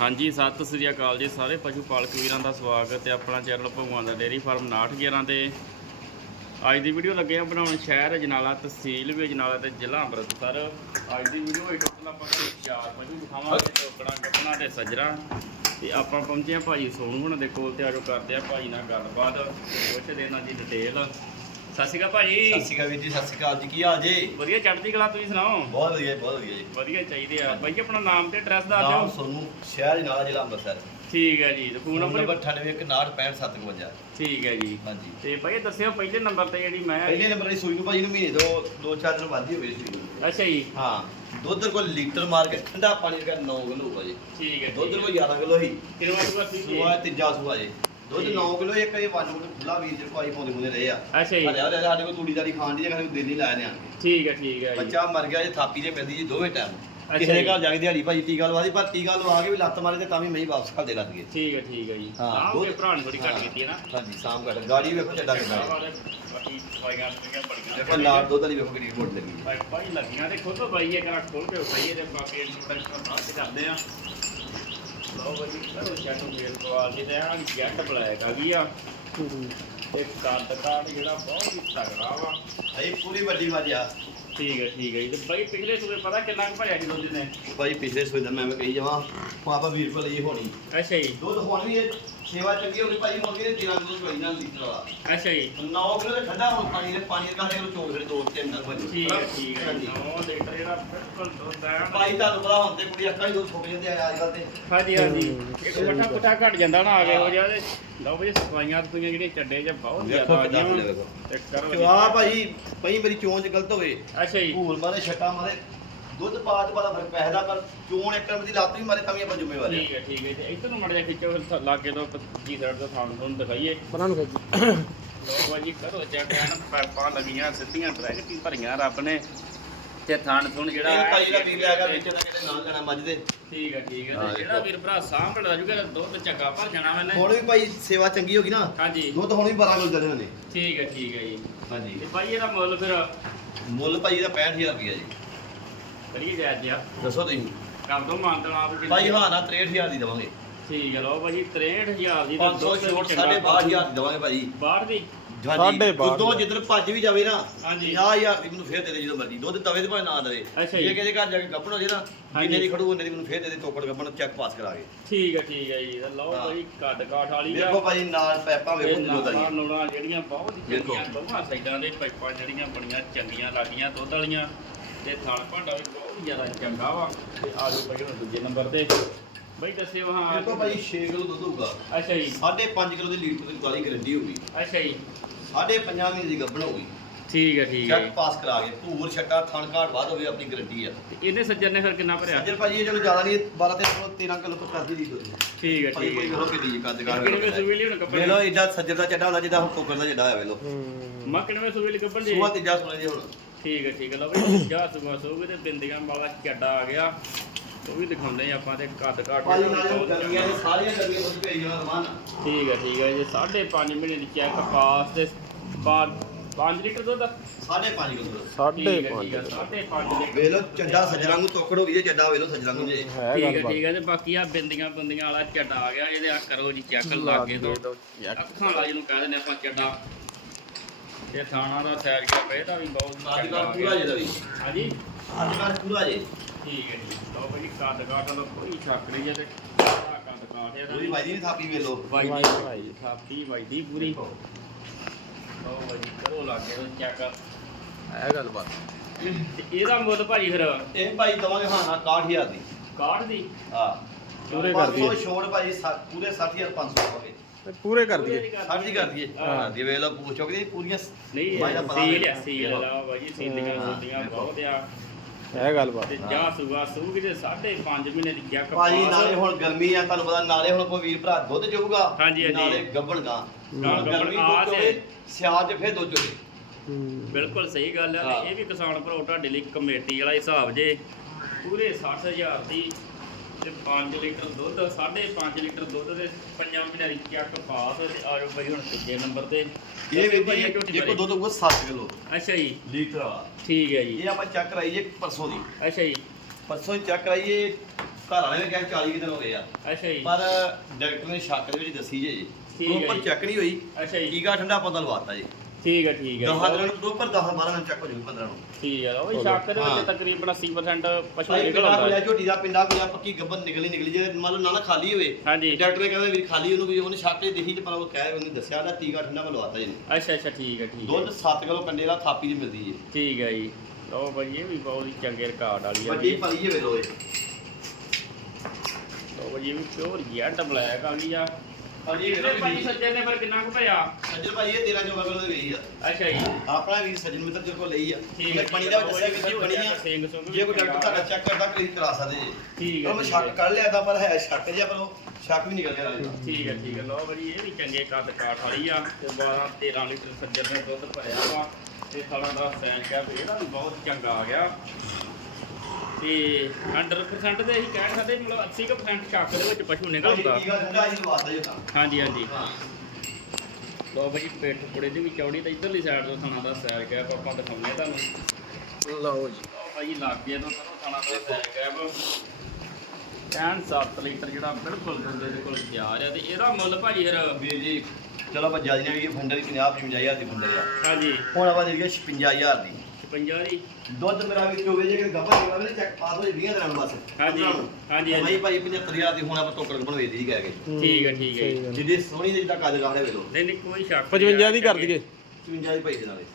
ਹਾਂਜੀ, ਸਤਿ ਸ੍ਰੀ ਅਕਾਲ ਜੀ ਸਾਰੇ ਪਸ਼ੂ ਪਾਲਕ ਵੀਰਾਂ ਦਾ ਸਵਾਗਤ ਹੈ ਆਪਣਾ ਚੈਨਲ ਭਗਵਾਨ ਦਾ ਡੇਅਰੀ ਫਾਰਮ 911 ਤੇ। ਅੱਜ ਦੀ ਵੀਡੀਓ ਲੱਗੇ ਆ ਬਣਾਉਣ ਸ਼ਹਿਰ ਅਜਨਾਲਾ ਤਹਿਸੀਲ ਵੀ ਅਜਨਾਲਾ ਤੇ ਜ਼ਿਲ੍ਹਾ ਅੰਮ੍ਰਿਤਸਰ। ਅੱਜ ਦੀ ਵੀਡੀਓ ਵਿੱਚ ਟੋਟਲ ਆਪਾਂ ਚਾਰ ਪਸ਼ੂ ਦਿਖਾਵਾਂਗੇ ਟੋਕਣਾ ਗੱਪਣਾ ਤੇ ਸੱਜਰਾ। ਤੇ ਆਪਾਂ ਪਹੁੰਚੇ ਆ ਭਾਈ ਸੋਨੂ ਹੁਣਾਂ ਦੇ ਕੋਲ ਤੇ ਆਜੋ ਕਰਦੇ ਆ ਭਾਈ ਨਾਲ ਗੱਲਬਾਤ ਪੁੱਛਦੇ ਇਹਨਾਂ ਦੀ ਡਿਟੇਲ ਸਤਿ ਸ਼੍ਰੀ ਅਕਾਲ ਭਾਜੀ। ਸਤਿ ਸ਼੍ਰੀ ਅਕਾਲ ਵੀਰ ਜੀ ਸਤਿ ਸ਼੍ਰੀ ਅਕਾਲ ਜੀ ਕੀ ਹਾਲ ਜੀ? ਵਧੀਆ ਚੜ੍ਹਦੀ ਕਲਾ ਤੁਸੀਂ ਸੁਣਾਓ? ਬਹੁਤ ਵਧੀਆ ਜੀ, ਬਹੁਤ ਵਧੀਆ ਜੀ। ਵਧੀਆ ਚਾਹੀਦੇ ਆ। ਭਾਈ ਆਪਣਾ ਨਾਮ ਤੇ ਐਡਰੈਸ ਦੱਸ ਨਾਮ ਦਿਓ। ਸੋਨੂੰ ਸ਼ਹਿਰ ਜਨਾਲਾ ਜ਼ਿਲ੍ਹਾ ਅੰਮ੍ਰਿਤਸਰ। ਠੀਕ ਹੈ ਜੀ ਤੇ ਫੋਨ ਨੰਬਰ ਨੰਬਰ 9816655752 ਠੀਕ ਹੈ ਜੀ। ਹਾਂਜੀ। ਤੇ ਭਾਈ ਦੱਸਿਓ ਪਹਿਲੇ ਨੰਬਰ ਤੇ ਜਿਹੜੀ ਮੈਂ ਪਹਿਲੇ ਨੰਬਰ ਦੀ ਸੂਈ ਨੂੰ ਭਾਜੀ ਨੂੰ ਮਹੀਨੇ ਤੋਂ ਦੋ ਚਾਰ ਦਿਨ ਵੱਧ ਹੀ ਹੋਏ ਸੂਈ ਨੂੰ। ਅੱਛਾ ਜੀ। ਹਾਂ ਦੁੱਧ ਕੋਲ ਲੀਟਰ ਮਾਰ ਕੇ ਠੰਡਾ ਪਾਣੀ ਦਾ 9 ਕਿਲੋ ਹੋਊਗਾ ਜੀ। ਠੀਕ ਹੈ ਦੁੱਧ ਕੋਲ 11 ਕਿਲੋ ਹੀ। ਕਿਲੋ ਜੀ ਸੂਆ ਤੀਜਾ ਸੂਆ ਜੀ। ਦੁੱਧ ਠੀਕ। 9 ਕਿਲੋ ਇੱਕ ਇਹ ਵਨ ਕਿਲੋ ਖੁੱਲਾ ਵੀਰ ਜੀ ਕੋਈ ਪਾਉਂਦੇ ਹੁੰਦੇ ਰਹੇ ਆ। ਅੱਛਾ ਜੀ। ਹਲੇ ਸਾਡੇ ਕੋਲ ਤੂੜੀ ਦਾੜੀ ਖਾਣ ਦੀ ਜਗ੍ਹਾ ਦਿਨ ਨਹੀਂ ਲਾਇਆ ਨੇ। ਆਣ ਕੇ ਠੀਕ ਹੈ ਠੀਕ ਹੈ ਜੀ। ਬੱਚਾ ਮਰ ਗਿਆ ਜੇ ਥਾਪੀ ਦੇ ਪੈਂਦੀ ਜੀ ਦੋਵੇਂ ਟਾਈਮ ਅੱਛਾ ਕਿਸੇ ਜੀ। ਘਰ ਜਾ ਕੇ ਦਿਹਾੜੀ ਭਾਜੀ ਟੀਕਾ ਲਵਾ ਦੀ ਪਰ ਟੀਕਾ ਲਵਾ ਕੇ ਵੀ ਲੱਤ ਮਾਰੇ ਤੇ ਤਾਂ ਵੀ ਮੈਂ ਹੀ ਵਾਪਸ ਘੱਲ ਦੇ ਲੱਗ ਗਏ। ਠੀਕ ਹੈ ਠੀਕ ਹੈ ਜੀ। ਹਾਂ, ਹਾਂ ਦੁੱਧ- ਉਹ ਭਰਾ ਨੇ ਥੋੜੀ ਘੱਟ। ਕੀਤੀ ਹੈ ਨਾ। ਹਾਂਜੀ ਸਾਮ ਘੱਟ। ਗਾੜੀ ਵੇਖੋ ਚੱਡਾ ਕਿੰਨਾ ਬਾਕੀ ਸਵਾਈਆਂ ਸੀਗੀਆਂ ਬੜੀਆਂ ਦੇਖੋ ਨਾਲ ਦੁੱਧ ਵਾਲੀ ਵੇਖੋ ਕਿੰਨੀ ਮੋਟੀ ਲੱਗੀ। ਭਾਈ ਲੱਗੀਆਂ ਤੇ ਖੁਦ ਬਾਈ ਇੱਕ ਰਾਂ ਖੋਲ ਕੇ ਉਠਾਈਏ ਤੇ ਬਾਕੀ ਇੰਟਰੋਡਕਸ਼ਨ ਬਾਅਦ ਚ ਕਰਦੇ ਆ ਲਓ ਬਾਈ ਕਰੋ ਚੈੱਕ ਮੇਲ ਕੁਆਲਿਟੀ ਤੇ ਆ ਜੈਟ ਬਲੈਕ ਆ ਗਈ ਆ। ਤੇ ਕੱਦ ਕਾਟ ਜਿਹੜਾ ਬਹੁਤ ਹੀ ਤਗੜਾ ਵਾ। ਇਹ ਪੂਰੀ ਵੱਡੀ ਵਾਜਾ ਠੀਕ ਹੈ ਠੀਕ ਹੈ ਜੀ। ਤੇ ਬਾਈ ਪਿਛਲੇ ਸੂਏ ਪਤਾ ਕਿੰਨਾ ਕੁ ਭਰਿਆ ਸੀ ਦੁੱਧ ਨੇ ਭਾਈ ਪਿਛਲੇ ਸੋਈ ਦਾ ਮੈਂ ਐਵੇਂ ਕਹੀ ਜਾਵਾਂ ਪਾਪਾ ਵੀਰ ਕੋਲ ਇਹ ਹੋਣੀ। ਅੱਛਾ ਜੀ। ਦੁੱਧ ਹੁਣ ਵੀ ਇਹ ਸੇਵਾ ਚੰਗੀ ਹੋਣੀ ਭਾਈ ਮੁਰਗੀ ਦੇ 13 ਕਿਲੋ ਕੋਈ ਨਾ ਲੀਟਰ ਵਾਲਾ। ਅੱਛਾ ਜੀ। 9 ਕਿਲੋ ਦੇ ਠੰਡਾ ਹੁਣ ਪਾਣੀ ਦੇ ਪਾਣੀ ਦੇ ਕਾਹਦੇ ਨੂੰ ਚੋੜ ਫਿਰ ਦੋ ਤਿੰਨ ਨਾਲ ਬਣੀ ਠੀਕ ਹੈ ਠੀਕ ਹੈ। ਨੌ ਲੀਟਰ ਜਿਹੜਾ ਬਿਲਕੁਲ ਦੁੱਧ ਆ ਭਾਈ ਤੁਹਾਨੂੰ ਪਤਾ ਹੁਣ ਤੇ ਕੁੜੀ ਅੱਖਾਂ ਹੀ ਦੁੱਧ ਸੁੱਕ ਜਾਂਦੇ ਆ ਅੱਜ ਕੱਲ ਤੇ। ਹਾਂਜੀ ਹਾਂਜੀ। ਇੱਕ ਵੱਟਾ ਪੁੱਠਾ ਘਟ ਜਾਂਦਾ ਨਾ ਆ ਗਏ ਹੋ ਜਾਂਦੇ ਲਓ ਬਈ ਸਫਾਈਆਂ ਤੁਈਆਂ ਜਿਹੜੀਆਂ ਚੱਡੇ 'ਚ ਬਹੁਤ ਵੇਖੋ ਜ਼ਿਆਦਾ ਆ ਕਿੱਦਾਂ ਗਈਆਂ ਫੁੱਲੇ ਵੇਖੋ। ਤੇ ਕਰੋ ਚਵਾ ਭਾਈ ਭਾਈ ਮੇਰੀ ਚੋਣ ਚ ਗਲਤ ਹੋਵੇ। ਅੱਛਾ ਜੀ। ਭੂਲ ਮਾਰੇ ਛੱਟਾ ਮਾਰੇ। ਦੁੱਧ ਪਾ ਚ ਬੜਾ ਫ਼ਰਕ ਪੈਦਾ ਪਰ ਚੋਣ ਇੱਕ ਨੰਬਰ ਦੀ ਲੱਤ ਵੀ ਮਾਰੇ ਤਾਂ ਵੀ ਆਪਾਂ ਜ਼ਿੰਮੇਵਾਰ ਠੀਕ ਹੈ ਠੀਕ ਹੈ। ਤੇ ਇੱਧਰ ਨੂੰ ਮੜ ਜਾ ਖਿੱਚੋ ਫਿਰ ਥ- ਲਾਗੇ ਤੋਂ ਜੀ ਸਾਈਡ ਤੋਂ ਥਾਂ ਤੁਹਾਨੂੰ ਦਿਖਾਈਏ। ਪਰਾਂ ਨੂੰ ਖਿੱਚ ਲੋ ਬਾਜੀ ਕਰੋ ਚੈੱਕ। ਐਨ ਪਾਈਪਾਂ ਲੱਗੀਆਂ ਸਿੱਧੀਆਂ ਡਰੈਗ ਕੀ ਭਰੀਆਂ ਰੱਬ ਨੇ। ਤੇ ਥਣ ਥੁਣ ਜਿਹੜਾ ਇਹ ਹੈ ਭਾਈ ਜਿਹੜਾ ਵੀਰ ਲਿਆਗਾ ਵਿੱਚ ਦਾ ਕਿਤੇ ਨਾਲ ਲੈਣਾ ਮੱਝ ਦੇ। ਠੀਕ ਹੈ ਠੀਕ ਹੈ। ਹਾਂ, ਤੇ ਜਿਹੜਾ ਦੇਖੋ। ਵੀਰ ਭਰਾ ਸਾਂਭਣ ਦਾ ਜੂਗਾ ਦੁੱਧ ਚੱਗਾ ਭਰ ਜਾਣਾ ਮੈਨੇ ਹੁਣ ਵੀ ਭਾਈ ਸੇਵਾ ਚੰਗੀ ਹੋ ਗਈ ਨਾ ਹਾਂਜੀ। ਦੁੱਧ ਹੁਣ ਵੀ 12 ਕਿਲੋ ਚੱਲੇ ਨੇ ਠੀਕ ਹੈ ਠੀਕ ਹੈ ਜੀ। ਹਾਂਜੀ। ਤੇ ਭਾਈ ਇਹਦਾ ਮੁੱਲ ਫਿਰ ਮੁੱਲ ਭਾਈ ਦਾ 65000 ਰੁਪਇਆ ਜੀ। ਕਰੀਏ ਜਾਇਜ਼ ਜਿਹਾ। ਦੱਸੋ ਤੁਸੀਂ। ਕਰ ਦੋ ਮਾਨਤਨ ਆਪ ਕਿੰਨੀ? ਭਾਈ ਹਾਂ ਨਾ 63000 ਦੀ ਦਵਾਂਗੇ। ਠੀਕ ਹੈ ਲਓ ਭਾਜੀ 63000 ਦੀ 500 ਛੋਟ 62000 ਦੀ ਦਵਾਂਗੇ ਭਾਜੀ ਬਾਹਰ ਦੀ? ਸਾਢੇ ਬਾਹਠ ਦੁੱਧੋਂ ਜਿੱਦਣ ਭੱਜ ਵੀ ਜਾਵੇ ਨਾ ਹਾਂਜੀ। 50000 ਦੀ ਮੈਨੂੰ ਫੇਰ ਦੇ ਦੇ ਜਦੋਂ ਮਰਜ਼ੀ। ਦੁੱਧ ਤਵੇ ਤੇ ਭਾਵੇਂ ਨਾ ਦੇਵੇ ਅੱਛਾ ਜੀ। ਜੇ ਕਿਸੇ ਘਰ ਜਾ ਕੇ ਗੱਪਣ ਹੋ ਜੇ ਨਾ ਹਾਂਜੀ। ਜਿੰਨੇ ਦੀ ਖੜੂ ਉਹਨੇ ਦੀ ਮੈਨੂੰ ਫੇਰ ਦੇ ਦੇ ਤੋਕੜ ਗੱਪਣ ਚੈੱਕ ਪਾਸ ਕਰਾ ਕੇ। ਠੀਕ ਹੈ ਠੀਕ ਹੈ ਜੀ। ਲਓ ਹਾਂ। ਭਾਜੀ ਕੱਦ ਕਾਠ ਵਾਲੀ ਆ। ਵੇਖੋ ਭਾਈ ਨਾਲ ਪੈਪਾਂ ਵੇਖੋ ਇਹ ਕਿਲੋ ਦਾ ਨਾਲਾਂ ਨੂਲਾਂ ਜਿਹੜੀਆਂ ਬਹੁਤ ਹੀ ਵੇਖੋ। ਚੰਗੀਆਂ ਦੋਵਾਂ ਸਾਈਡਾਂ ਦੇ ਪਾਈਪਾਂ ਜਿਹੜੀਆਂ ਬੜੀਆਂ ਚੰਗੀਆਂ ਲੱਗੀਆਂ ਦੁੱਧ ਵਾਲੀਆਂ। ਤੇ ਥਣ ਭਾਂਡਾ ਵੀ ਬਹੁਤ ਹੀ ਜ਼ਿਆਦਾ ਚੰਗਾ ਵਾ। ਤੇ ਆ ਜਾਓ ਭਾਈ ਹੁਣ ਦੂਜੇ ਨੰਬਰ ਤੇ। ਬਈ ਦੱਸਿਓ ਹਾਂ। ਵੇਖੋ ਭਾਈ 6 ਕਿਲੋ ਦੁੱਧ ਹੋਊਗਾ। ਅੱਛਾ ਜੀ। 5.5 ਕਿਲੋ ਦੀ ਲੀਟਰ ਦੀ ਗਾਲੀ ਗਰੰਟੀ ਹੋਊਗੀ ਅੱਛਾ ਜੀ। 5.5 ਮਹੀਨੇ ਦੀ ਗੱਭਣ ਹੋਊਗੀ ਠੀਕ ਹੈ ਠੀਕ ਹੈ ਚੈੱਕ ਪਾਸ ਕਰਾ ਕੇ ਭੂਰ ਛੱਟਾ ਥਣ ਘਾਟ ਬਾਅਦ ਹੋਵੇ ਆਪਣੀ ਗਰੰਟੀ ਆ। ਤੇ ਸੱਜਣ ਨੇ ਫਿਰ ਕਿੰਨਾ ਭਰਿਆ? ਸੱਜਣ ਭਾਜੀ ਇਹ ਚਲੋ ਜ਼ਿਆਦਾ ਨਹੀਂ 12 ਤੇ 13 ਕਿਲੋ ਤੋਂ ਕਰਦੀ ਦੀ ਦੁੱਧ। ਠੀਕ ਹੈ ਠੀਕ ਹੈ ਵੇਖੋ ਕਿੰਨੀ ਕੱਦ ਕਾਠ ਕਿੰਨੇ ਸੂਏ ਲਈ ਹੁਣ ਕੱਪੜੇ? ਸੱਜਣ ਦਾ ਚੱਡਾ ਹੁੰਦਾ ਜਿੱਦਾਂ ਹੁਣ ਕੋਕਰ ਦਾ ਵੇਖ ਲਓ। ਹੂੰ। ਮਾ ਕਿੰਨੇ ਸੂਏ ਲਈ ਕੱਪਣ ਦੇ ਸੂਆ ਤੀਜਾ ਸੁਣੇ ਜੀ ਹੁਣ। ਠੀਕ ਹੈ ਠੀਕ ਹੈ ਲਓ ਬਈ ਜਾ ਸੁਬਾ ਸੋਗੇ ਤੇ ਬਿੰਦੀਆਂ ਵਾਲਾ ਚੱਡਾ ਆ ਗਿਆ। ਉਹ ਵੀ ਦਿਖਾਉਂਦੇ ਆ ਆਪਾਂ ਤੇ ਨਾਲ ਉਹ ਗਰਮੀਆਂ ਦੇ ਸਾਰੀਆਂ ਗਰਮੀਆਂ ਦੁੱਧ ਭੇਜ ਜਾਣਾ ਰਮਾਨ ਠੀਕ ਹੈ ਠੀਕ ਹੈ ਜੀ 5.5 ਮਹੀਨੇ ਦੀ ਚੈੱਕ ਪਾਸ ਤੇ 5 ਲੀਟਰ ਦੁੱਧ? 5.5 ਕਿਲੋ। ਸਾਢੇ ਠੀਕ ਹੈ, ਠੀਕ ਹੈ, ਸਾਢੇ ਪੰਜ ਲੀਟਰ। ਵੇਖ ਲਓ ਚੱਡਾ ਸੱਜਣਾ ਨੂੰ ਤੋਕੜ ਹੋ ਗਈ ਜੇ ਚੱਡਾ ਵੇਖ ਲਓ ਸੱਜਣਾ ਨੂੰ ਜੇ। ਹੈ ਠੀਕ ਹੈ ਠੀਕ ਹੈ ਤੇ ਬਾਕੀ ਆ ਬਿੰਦੀਆਂ ਬੰਦੀਆਂ ਵਾਲਾ ਚੱਡਾ ਆ ਗਿਆ ਇਹਦੇ ਆ ਕਰੋ ਜੀ ਚੈੱਕ ਲਾਗੇ ਤੋਂ। ਅੱਖਾਂ ਵਾਲਾ ਜਿਹਨੂੰ ਕਹਿੰਦੇ ਨੇ ਆਪਾਂ ਚੱਡਾ। ਤੇ ਥਾਣਾ ਦਾ ਸੈਰ ਗਿਆ ਪਏ ਦਾ ਵੀ ਬਹੁਤ ਅੱਜ ਆ ਪੂਰਾ। ਜੇ ਦਾ ਵੀ। ਹਾਂਜੀ? ਅੱਜ ਕੱਲ੍ਹ ਪੂਰਾ ਜੇ। ਠੀਕ ਹੈ ਜੀ। ਲਓ ਭਾਈ ਕੱਦ ਕਾਠ ਦਾ ਕੋਈ ਸ਼ੱਕ ਨਹੀਂ ਹੈ ਤੇ ਕੱਦ ਕਾਠ ਇਹਦਾ ਪੂਰੀ ਭਾਜੀ ਨਹੀਂ ਥਾਪੀ ਵੇਖ ਲਓ why why the Bhai. ਥਾਪੀ Y ਦੀ ਪੂਰੀ ਲਓ ਭਾਈ ਕਰੋ ਲਾਗੇ ਤੋਂ ਚੈੱਕ ਹੈ ਗੱਲਬਾਤ। ਤੇ ਇਹਦਾ ਮੁੱਲ ਭਾਜੀ ਫਿਰ? ਇਹ ਭਾਈ ਦਵਾਂਗੇ ਹਾਂ ਨਾ 61000 ਦੀ। ਕਾਠ ਦੀ? ਹਾਂ। ਪੂਰੇ ਕਰ ਦਈਏ। 500 ਛੋੜ ਭਾਜੀ ਸੱਤ- ਪੂਰੇ 60500 ਹੋਵੇ ਤੇ ਪੂਰੇ ਕਰ ਦਈਏ। ਸੱਠ ਦੀ ਕਰ ਦਈਏ। ਹਾਂ। ਦੀ ਵੇਖ ਲਓ ਪੁੱਛੋ ਕਿ ਪੂਰੀਆਂ ਨਹੀਂ ਭਾਈ ਦਾ ਸੀਲ ਸੀਲ ਲਾ ਭਾਜੀ ਸੀਲੀਆਂ। ਸੁਲੀਆਂ ਬਹੁਤ ਆ। ਹੈ ਗੱਲਬਾਤ। ਤੇ ਜਾ ਸੁਗਾ ਸੂਗ ਦੇ 5.5 ਮਹੀਨੇ ਦੀ ਚੈੱਕ ਭਾਜੀ ਨਾਲੇ ਹੁਣ ਗਰਮੀ ਆ ਤੁਹਾਨੂੰ ਪਤਾ ਨਾਲੇ ਹੁਣ ਕੋਈ ਵੀਰ ਭਰਾ ਦੁੱਧ ਚੋਊਗਾ ਹਾਂਜੀ, ਹਾਂਜੀ। ਨਾਲੇ ਗੱਬਣ ਗਾ। ਗਰਮੀ ਆ ਹੋਵੇ ਸਿਆਲ 'ਚ ਫੇਰ ਦੁੱਧ ਹੂੰ। ਬਿਲਕੁਲ ਸਹੀ ਗੱਲ ਹੈ ਹਾਂ। ਤੇ ਇਹ ਵੀ ਕਿਸਾਨ ਭਰਾ ਤੁਹਾਡੇ ਲਈ ਕਮੇਟੀ ਵਾਲਾ ਹਿਸਾਬ ਜੇ। ਪੂਰੇ 60000 ਦੀ ਤੇ 5 ਲੀਟਰ ਦੁੱਧ 5.5 ਲੀਟਰ ਦੁੱਧ ਦੇ ਪੰਜਾਂ ਮਹੀਨਿਆਂ ਦੀ ਚੱਕ ਪਾਸ ਤੇ ਆਜੋ ਭਾਈ ਹੁਣ ਤੀਜੇ ਨੰਬਰ ਤੇ। ਇਹ ਵੀ ਭਾਈ ਜੀ ਦੇਖੋ। ਦੁੱਧ ਹੋਊਗਾ 7 ਕਿਲੋ। ਅੱਛਾ ਜੀ। ਲੀਟਰ ਵਾਲਾ ਠੀਕ ਹੈ ਜੀ। ਇਹ ਆਪਾਂ ਚੈੱਕ ਕਰਾਈਏ ਪਰਸੋਂ ਦੀ। ਅੱਛਾ ਜੀ। ਪਰਸੋਂ ਹੀ ਚੈੱਕ ਕਰਾਈਏ ਘਰ ਵਾਲੇ ਨੇ ਕਿਹਾ 40 ਕੁ ਦਿਨ ਹੋ ਗਏ ਆ। ਅੱਛਾ ਜੀ। ਪਰ ਡਾਕਟਰ ਨੇ ਸ਼ੱਕ ਦੇ ਵਿੱਚ ਦੱਸੀ ਜੇ ਠੀਕ ਹੈ ਪ੍ਰੋਪਰ ਜੀ। ਚੈੱਕ ਨਹੀਂ ਹੋਈ। ਅੱਛਾ ਜੀ। ਟੀਕਾ ਠੰਡਾ ਆਪਾਂ ਤਾਂ ਲਵਾਤਾ ਜੀ। ਠੀਕ ਹੈ ਠੀਕ ਹੈ 10 ਦਿਨਾਂ ਨੂੰ ਪ੍ਰੋਪਰ 10 12 ਦਿਨ ਚੈੱਕ ਹੋ ਜੂ 15 ਨੂੰ। ਠੀਕ ਹੈ ਉਹ ਸ਼ੱਕ ਦੇ ਹਾਂ। ਵਿੱਚ ਤਕਰੀਬਨ 80% ਪਸ਼ੂ ਨਿਕਲ ਆਉਂਦਾ ਹੈ। ਝੋਟੀ ਦਾ ਪਿੰਡਾ ਕੋਲਿਆ ਪੱਕੀ ਗੱਬਨ ਨਿਕਲੀ ਨਿਕਲੀ ਜੇ ਮੰਨ ਲਓ ਨਾ ਨਾ ਖਾਲੀ ਹੋਵੇ। ਹਾਂਜੀ। ਡਾਕਟਰ ਨੇ ਕਹਿੰਦਾ ਵੀ ਖਾਲੀ ਉਹਨੂੰ ਵੀ ਉਹਨੇ ਸ਼ੱਕ ਦੇਖੀ ਤੇ ਪਰ ਉਹ ਕਹਿ ਉਹਨੇ ਦੱਸਿਆ ਦਾ ਟੀਕਾ ਠੰਡਾ ਮੈਂ ਲਵਾਤਾ ਜੀ ਅੱਛਾ ਅੱਛਾ ਠੀਕ ਹੈ ਠੀਕ ਹੈ ਦੁੱਧ 7 ਕਿਲੋ ਕੰਡੇ ਦਾ ਥਾਪੀ ਦੀ ਮਿਲਦੀ ਜੀ। ਠੀਕ ਹੈ ਜੀ। ਲਓ ਭਾਈ ਇਹ ਵੀ ਬਹੁਤ ਹੀ ਚੰਗੇ ਰਿਕਾਰਡ ਵਾਲੀ ਆ ਵੱਡੀ ਪਲੀ ਹੋਵੇ ਲੋਏ ਲਓ ਭਾਈ ਇਹ ਵੀ ਪਿਓਰ ਜੈਡ ਬਲੈਕ ਆ ਗਈ ਆ। ਹਾਂਜੀ ਇਹਦੇ ਭਾਈ ਸੱਜੇ ਨੇ ਫਿਰ ਕਿੰਨਾ ਕੁ ਭਿਆ ਸੱਜਣ ਭਾਈ ਇਹ 13 14 ਕਿਲੋ ਦੀ ਗਈ ਆ। ਅੱਛਾ ਜੀ। ਆਪਣਾ ਵੀ ਸੱਜਣ ਮਿੱਤਰ ਦੇ ਕੋਲ ਲਈ ਆ। ਠੀਕ ਹੈ ਪਣੀ ਦਾ ਦੱਸਿਆ ਕਿ ਬਣੀ ਆ ਜੇ ਕੋਈ ਡਾਕਟਰ ਤੁਹਾਡਾ ਚੈੱਕ ਕਰਦਾ ਕਿ ਕਰਾ ਸਕਦੇ ਜੀ। ਠੀਕ ਹੈ ਉਹ ਮੈਂ ਠੀਕ ਸ਼ੱਕ। ਕਰ ਲਿਆ ਤਾਂ ਪਰ ਹੈ ਸ਼ੱਕ ਜਿਹਾ ਪਰ ਉਹ ਸ਼ੱਕ ਵੀ ਨਿਕਲ ਗਿਆ। ਠੀਕ ਹੈ ਠੀਕ ਹੈ। ਲਓ ਭਾਈ ਇਹ ਵੀ ਚੰਗੇ ਕੱਦ ਕਾਠ ਵਾਲੀ ਆ। ਤੇ 12 13 ਲੀਟਰ ਸੱਜਰ ਨੇ ਦੁੱਧ ਭਰਿਆ ਵਾ। ਤੇ ਸਾਲਾਂ ਦਾ ਸੈਨ ਕੈਪ ਇਹਦਾ ਵੀ ਬਹੁਤ ਚੰਗਾ ਆ ਗਿਆ। ਤੇ 100% ਦੇ ਅਸੀਂ ਕਹਿ ਸਕਦੇ ਮਤਲਬ 80% ਸ਼ੱਕ ਦੇ ਵਿੱਚ ਪਸ਼ੂ ਨਿਕਲ ਜੀ ਤਾਂ ਹਾਂਜੀ ਹਾਂਜੀ। ਹਾਂ। ਲਓ ਭਾਈ ਪੇਟ ਪੁੜੇ ਦੀ ਵੀ ਚੌੜੀ ਤਾਂ ਇਧਰਲੀ ਸਾਈਡ ਤੋਂ ਥਾਣਾ ਦਾ ਸੈਰ ਕੈਪ ਆਪਾਂ ਦਿਖਾਉਂਦੇ ਤੁਹਾਨੂੰ। ਲਓ ਜੀ। ਲਓ ਭਾਈ ਲਾਗੇ ਤੋਂ ਕਰੋ ਥਾਣਾ ਦਾ ਸੈਰ ਕੈਪ 7 ਲੀਟਰ ਜਿਹੜਾ ਬਿਲਕੁਲ ਬੰਦੇ ਦੇ ਕੋਲ ਤਿਆਰ ਹੈ ਤੇ ਇਹਦਾ ਮੁੱਲ ਭਾਜੀ ਫਿਰ ਵੀਰ ਜੀ ਚਲੋ ਆਪਾਂ ਜ਼ਿਆਦਾ ਨਹੀਂ ਵੀ ਫੰਡਰ 50 55000 ਦੀ ਫੰਡਰ ਆ। ਹਾਂਜੀ। ਹੁਣ ਆਪਾਂ ਦੇ ਦਈਏ 56000 ਦੀ। 55 ਦੀ ਦੁੱਧ ਮੇਰਾ ਵੀ ਚੋਵੇ ਜੇ ਗੱਬਾ ਹੋਵੇ ਨੇ ਚੈੱਕ ਪਾਸ ਹੋ ਜੇ 20 ਦਿਨਾਂ ਨੂੰ ਬਸ। ਹਾਂਜੀ ਹਾਂਜੀ ਭਾਈ ਹਾਂਜੀ। ਭਾਈ 75000 ਦੀ ਹੁਣ ਆਪਾਂ ਟੋਕਰ ਬਣਵੇ ਦੀ ਕਹਿ ਕੇ। ਠੀਕ ਹੈ ਠੀਕ ਹੈ ਜੀ। ਜਿਹਦੀ ਸੋਹਣੀ ਦੇ ਜਿੱਦਾਂ ਕੱਦ ਗਾੜੇ ਵੇਲੋ ਨਹੀਂ ਨਹੀਂ ਕੋਈ ਸ਼ੱਕ 55 ਦੀ ਕਰ ਦਈਏ। 55 ਦੀ ਭਾਈ ਦੇ ਨਾਲੇ।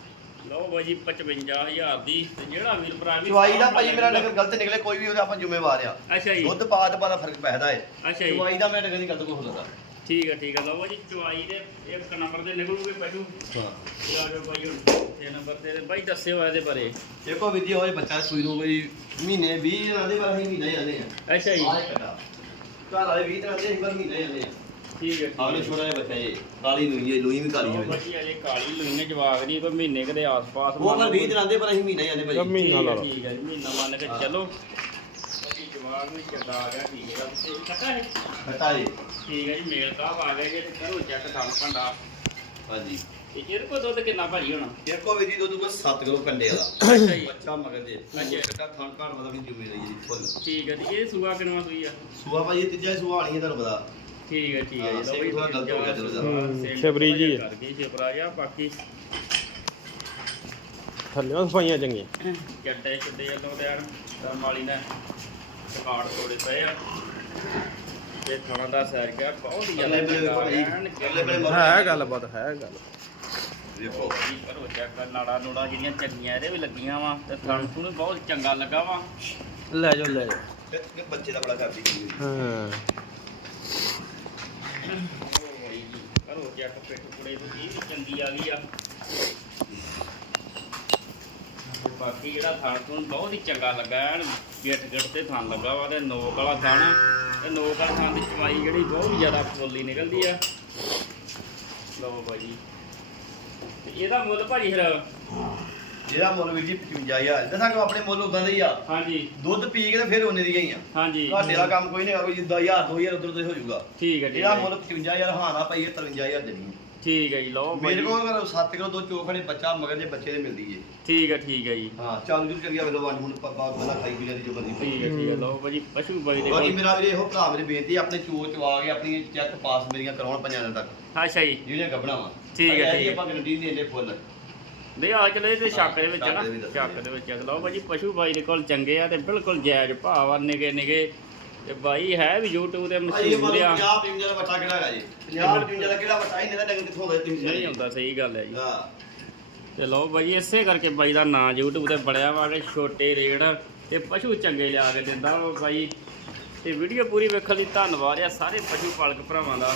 ਲਓ ਭਾਈ ਜੀ 55000 ਦੀ ਤੇ ਜਿਹੜਾ ਵੀਰ ਭਰਾ ਵੀ ਚਵਾਈ ਦਾ ਭਾਈ ਮੇਰਾ ਨਗਰ ਗਲਤ ਨਿਕਲੇ ਕੋਈ ਵੀ ਉਹਦਾ ਆਪਾਂ ਜ਼ਿੰਮੇਵਾਰ ਆ। ਅੱਛਾ ਜੀ। ਦੁੱਧ ਪਾਦ ਪਾਦਾ ਫ਼ਰਕ ਪੈਦਾ ਹੈ ਅੱਛਾ ਜੀ। ਚਵਾਈ ਦਾ ਮੈਂ ਨਗਰ ਦੀ ਗਲਤ ਕੋਈ ਹੋ ਸਕਦਾ। ਠੀਕ ਹੈ ਠੀਕ ਹੈ ਲਓ ਜੀ ਚਵਾਈ ਦੇ ਇੱਕ ਨੰਬਰ ਦੇ ਨਿਕਲੂਗੇ ਪਸ਼ੂ ਹਾਂ। ਇਹ ਆ ਜਾਓ ਭਾਈ ਹੁਣ ਛੇ ਨੰਬਰ ਤੇ ਭਾਈ ਦੱਸਿਓ ਇਹਦੇ ਬਾਰੇ। ਦੇਖੋ ਵੀ ਜੀ ਹੋਏ ਬੱਚਾ ਸੂਈ ਨੂੰ ਕੋਈ ਮਹੀਨੇ 20 ਦਿਨਾਂ ਦੇ ਅਸੀਂ ਮਹੀਨਾ ਆਨੇ ਆ ਅੱਛਾ ਜੀ। ਘਰ ਵਾਲੇ 20 ਦਿਨਾਂ ਦੇ ਅਸੀਂ ਪਰ ਮਹੀਨਾ ਆਨੇ ਆ ਠੀਕ ਹੈ ਆਲੇ ਛੋਟਾ ਜਿਹਾ ਬੱਚਾ ਜੀ ਕਾਲੀ ਨੂਈ ਹੈ ਲੂਈ ਵੀ ਕਾਲੀ ਹੋਵੇ ਭਾਈ ਅਜੇ ਕਾਲੀ ਲੂਈਨੇ ਜਵਾਗ ਦੀ ਕੋਈ ਮਹੀਨੇ ਕਦੇ ਆਸ-ਪਾਸ ਉਹ ਪਰ 20 ਦਿਨਾਂ ਦੇ ਪਰ ਅਸੀਂ ਮਹੀਨਾ ਹੀ ਆਨੇ ਭਾਈ। ਜੰਮੀ। ਮਹੀਨਾ ਲਾ ਲਓ। ਠੀਕ ਹੈ ਜੀ, ਮਹੀਨਾ ਮੰਨ ਕੇ ਹਾਂ। ਚਲੋ। ਭਾਈ ਜਵਾਗ ਵੀ ਚੰਗਾ ਆ ਗਿਆ ਠੀਕ ਹੈ ਤੇ ਕੱਟਾ ਹੈ ਖੱਟਾ ਜੀ। ਠੀਕ ਹੈ ਜੀ ਮੇਲ ਕਾਹ ਆ ਗਿਆ ਜੇ ਤੇ ਕਰੋ ਚੈੱਕ ਥਣ ਭੰਡਾ। ਹਾਂਜੀ। ਤੇ ਇਹਦੇ ਕੋਲ ਦੁੱਧ ਕਿੰਨਾ ਭਾਰੀ ਹੋਣਾ? ਦੇਖੋ ਵੀ ਜੀ ਦੁੱਧ ਬਸ 7 ਕਿਲੋ ਕੰਡੇ ਵਾਲਾ ਅੱਛਾ ਜੀ। ਬੱਚਾ ਮਗਰ ਦੇ ਹਾਂਜੀ। ਕੱਟਾ ਥਣ ਘਾਣ ਵਾਲਾ ਵੀ ਜੁਮੇ ਰਹੀ ਜੀ ਫੁੱਲ। ਠੀਕ ਹੈ ਜੀ ਇਹ ਸੂਆ ਕਿੰਨਾ ਸੂਈ ਆ? ਸੂਆ ਭਾਈ ਇਹ ਤੀਜਾ ਸੂਆ ਆਣੀ ਹੈ ਤੁਹਾਨੂੰ ਪਤਾ। ਠੀਕ ਹੈ ਠੀਕ ਹੈ ਹਾਂ, ਜੀ ਲਓ ਸਿੰਘ ਬਈ ਥੋੜ੍ਹਾ ਗਲਤ ਹੋ ਗਿਆ ਚਲੋ ਜਰਾ। ਹੂੰ, ਸਿੰਘ ਛਬਰੀ ਥੋੜ੍ਹਾ ਜੀ। ਜਿਹਾ ਕਰ ਗਈ ਛਬਰਾ ਜਾ ਬਾਕੀ ਥੱਲੇ ਸਫਾਈਆਂ ਚੰਗੀਆਂ। ਜੱਡੇ ਛੱਡੇ ਜਦੋਂ ਤੇ ਤਾਂ ਮਾਲੀ ਨੇ। ਸਕਾਟ ਤੋੜੇ ਪਏ ਆ। ਤੇ ਥਾਣਾ ਦਾ ਸੈਰ ਗਿਆ ਬਹੁਤ ਹੀ ਜ਼ਿਆਦਾ ਹੈ ਗੱਲਬਾਤ ਹੈ ਗੱਲ। ਦੇਖੋ। ਜੀ ਕਰੋ ਚੈੱਕ ਨਾੜਾ ਨੂੜਾ ਜਿਹੜੀਆਂ ਚੰਗੀਆਂ ਇਹਦੇ ਵੀ ਲੱਗੀਆਂ ਵਾ। ਤੇ ਥਣ ਥੁਣ ਬਹੁਤ ਚੰਗਾ ਲੱਗਾ ਵਾ। ਲੈ ਜਾਓ ਲੈ ਜਾਓ। ਤੇ ਬੱਚੇ ਦਾ ਬੜਾ ਕਰਦੀ ਹੈ। ਉਹ ਕਰੋ ਚੈੱਕ ਤੋਂ ਇਹ ਵੀ ਚੰਗੀ ਆ ਗਈ ਆ। ਬਾਕੀ ਜਿਹੜਾ ਥਣ ਥੁਣ ਬਹੁਤ ਹੀ ਚੰਗਾ ਲੱਗਾ ਐਨ ਗਿੱਟ ਗਿੱਟ ਤੇ ਥਣ ਲੱਗਾ ਵਾ ਤੇ ਨੋਕ ਵਾਲਾ ਥਣ ਤੇ ਨੋਕ ਵਾਲਾ ਥਣ ਦੀ ਚਵਾਈ ਜਿਹੜੀ ਬਹੁਤ ਜ਼ਿਆਦਾ ਫੁੱਲੀ ਨਿਕਲਦੀ ਆ। ਲਓ ਭਾਜੀ ਤੇ ਇਹਦਾ ਮੁੱਲ ਭਾਜੀ ਫਿਰ? ਜਿਹੜਾ ਮੁੱਲ ਵੀ ਜੀ 55000 ਦੱਸਾਂਗੇ ਆਪਣੇ ਮੁੱਲ ਉਦਾਂ ਦੇ ਹੀ ਆ। ਹਾਂਜੀ। ਦੁੱਧ ਪੀ ਕੇ ਤੇ ਫਿਰ ਉਹਨੇ ਦੀਆਂ ਹੀ ਆ। ਹਾਂਜੀ। ਘਾਟੇ ਦਾ ਕੰਮ ਕੋਈ ਨਹੀਂ ਹੈਗਾ ਕੋਈ 10000 2000 ਉਧਰ ਤੇ ਹੋ ਜਾਊਗਾ। ਠੀਕ ਹੈ ਜਿਹੜਾ ਮੁੱਲ 55000 ਹਾਨਾ ਪਈ 53000 ਦੇਣੀ। ਠੀਕ ਹੈ ਜੀ ਲਓ ਮੇਰੇ ਕੋਲ ਅਗਰ 7 ਕਿਲੋ ਦੋ ਚੋਖੜੇ ਬੱਚਾ ਮਗਰ ਦੇ ਬੱਚੇ ਦੇ ਮਿਲਦੀ ਏ ਠੀਕ ਹੈ ਠੀਕ ਹੈ ਜੀ। ਹਾਂ ਚੱਲ ਜੂ ਕਰੀਆ ਵੇਲੋ ਵੰਡ ਹੁਣ ਪੱਪਾ ਬਣਾ ਖਾਈ ਪੀ ਲੈਂਦੀ ਜੋ ਬੰਦੀ ਠੀਕ ਹੈ ਠੀਕ ਹੈ ਲਓ ਭਾਜੀ ਪਸ਼ੂ ਬਾਈ ਦੇ ਬਾਕੀ ਮੇਰਾ ਵੀਰੇ ਇਹੋ ਭਰਾ ਮੇਰੇ ਬੇਨਤੀ ਆਪਣੇ ਚੋ ਚਵਾ ਕੇ ਆਪਣੀ ਚੈੱਕ ਪਾਸ ਮੇਰੀਆਂ ਕਰਾਉਣ ਪੰਜਾਂ ਦਿਨ ਤੱਕ। ਅੱਛਾ ਜੀ। ਜਿਹੜੀਆਂ ਗੱਬਣਾ ਵਾ। ਠੀਕ ਹੈ, ਠੀਕ ਹੈ। ਆਪਾਂ ਗਰੰਟੀ ਲੈਂਦੇ ਫੁੱਲ। ਨਹੀਂ ਆ ਚਲੇ ਤੇ ਸ਼ੱਕ ਦੇ ਵਿੱਚ ਨਾ। ਸ਼ੱਕ ਦੇ ਵਿੱਚ ਦੇ ਲਓ ਭਾਜੀ ਪਸ਼ੂ ਬਾਈ ਦੇ ਕੋਲ ਚੰਗੇ ਆ ਤੇ ਬਿਲਕੁਲ ਜਾਇਜ਼ ਭਾਅ ਆ ਨਿਗੇ ਨਿਗੇ ਤੇ ਬਾਈ ਹੈ ਵੀ YouTube ਤੇ ਭਾਈ ਮਸ਼ਹੂਰ ਆ। 50 55 ਦਾ ਵੱਟਾ ਕਿਹੜਾ ਹੈਗਾ ਜੀ? 50 55 ਦਾ ਕਿਹੜਾ ਵੱਟਾ ਦਾ ਡੰਗ ਕਿੱਥੋਂ ਹੋਇਆ ਤੁਸੀਂ ਨਹੀਂ ਹੁੰਦਾ ਸਹੀ ਗੱਲ ਹੈ ਜੀ। ਹਾਂ। ਤੇ ਲਓ ਭਾਜੀ ਇਸੇ ਕਰਕੇ ਬਾਈ ਦਾ ਨਾਂ YouTube ਤੇ ਬੜਿਆ ਵਾ ਕਿ ਛੋਟੇ ਰੇਟ ਤੇ ਪਸ਼ੂ ਚੰਗੇ ਲਿਆ ਕੇ ਦਿੰਦਾ ਵਾ ਬਾਈ। ਤੇ ਵੀਡੀਓ ਪੂਰੀ ਵੇਖਣ ਲਈ ਧੰਨਵਾਦ ਆ ਸਾਰੇ ਪਸ਼ੂ ਪਾਲਕ ਭਰਾਵਾਂ ਦਾ।